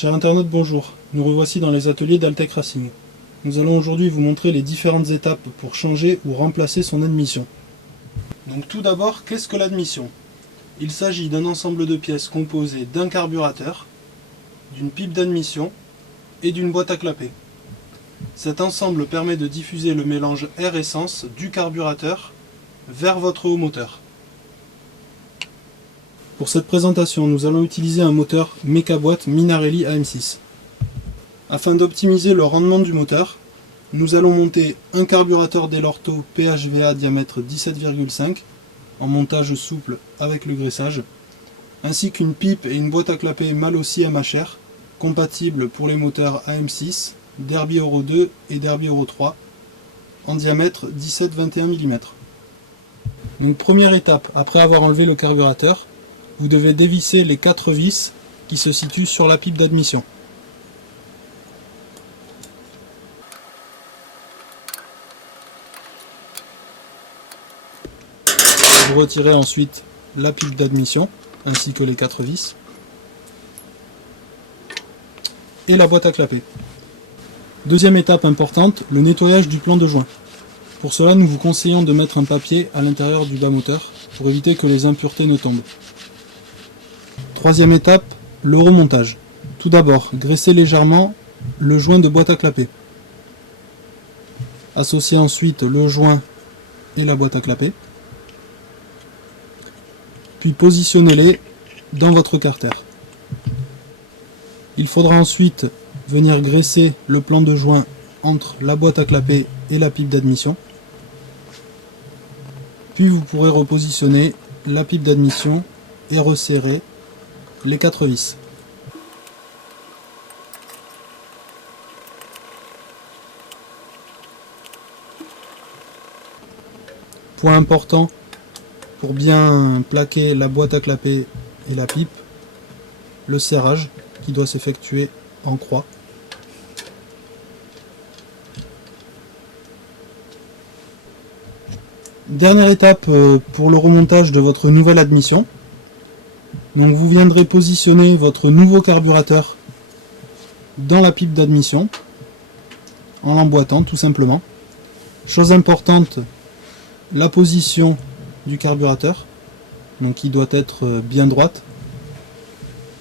Chers internautes, bonjour. Nous revoici dans les ateliers d'Altec Racing. Nous allons aujourd'hui vous montrer les différentes étapes pour changer ou remplacer son admission. Donc tout d'abord, qu'est-ce que l'admission? Il s'agit d'un ensemble de pièces composées d'un carburateur, d'une pipe d'admission et d'une boîte à clapet. Cet ensemble permet de diffuser le mélange air-essence du carburateur vers votre haut moteur. Pour cette présentation, nous allons utiliser un moteur Mecaboîte Minarelli AM6. Afin d'optimiser le rendement du moteur, nous allons monter un carburateur Dell'Orto PHVA diamètre 17,5 en montage souple avec le graissage, ainsi qu'une pipe et une boîte à clapet Malossi MHR compatibles pour les moteurs AM6, Derby Euro 2 et Derby Euro 3 en diamètre 17-21 mm. Donc première étape, après avoir enlevé le carburateur, vous devez dévisser les 4 vis qui se situent sur la pipe d'admission. Vous retirez ensuite la pipe d'admission ainsi que les 4 vis et la boîte à clapet. Deuxième étape importante, le nettoyage du plan de joint. Pour cela, nous vous conseillons de mettre un papier à l'intérieur du bas moteur pour éviter que les impuretés ne tombent. Troisième étape, le remontage. Tout d'abord, graissez légèrement le joint de boîte à clapet. Associez ensuite le joint et la boîte à clapet. Puis positionnez-les dans votre carter. Il faudra ensuite venir graisser le plan de joint entre la boîte à clapet et la pipe d'admission. Puis vous pourrez repositionner la pipe d'admission et resserrer les 4 vis. Point important pour bien plaquer la boîte à clapet et la pipe, le serrage qui doit s'effectuer en croix. Dernière étape pour le remontage de votre nouvelle admission. Donc vous viendrez positionner votre nouveau carburateur dans la pipe d'admission en l'emboîtant tout simplement. Chose importante, la position du carburateur, donc qui doit être bien droite.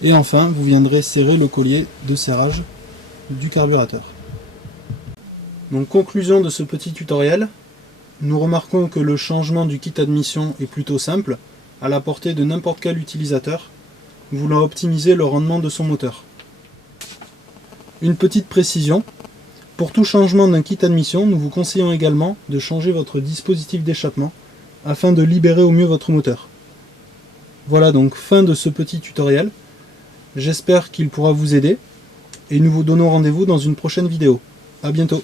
Et enfin, vous viendrez serrer le collier de serrage du carburateur. Donc conclusion de ce petit tutoriel, nous remarquons que le changement du kit admission est plutôt simple, à la portée de n'importe quel utilisateur voulant optimiser le rendement de son moteur. Une petite précision, pour tout changement d'un kit admission, nous vous conseillons également de changer votre dispositif d'échappement afin de libérer au mieux votre moteur. Voilà donc fin de ce petit tutoriel, j'espère qu'il pourra vous aider et nous vous donnons rendez-vous dans une prochaine vidéo. A bientôt.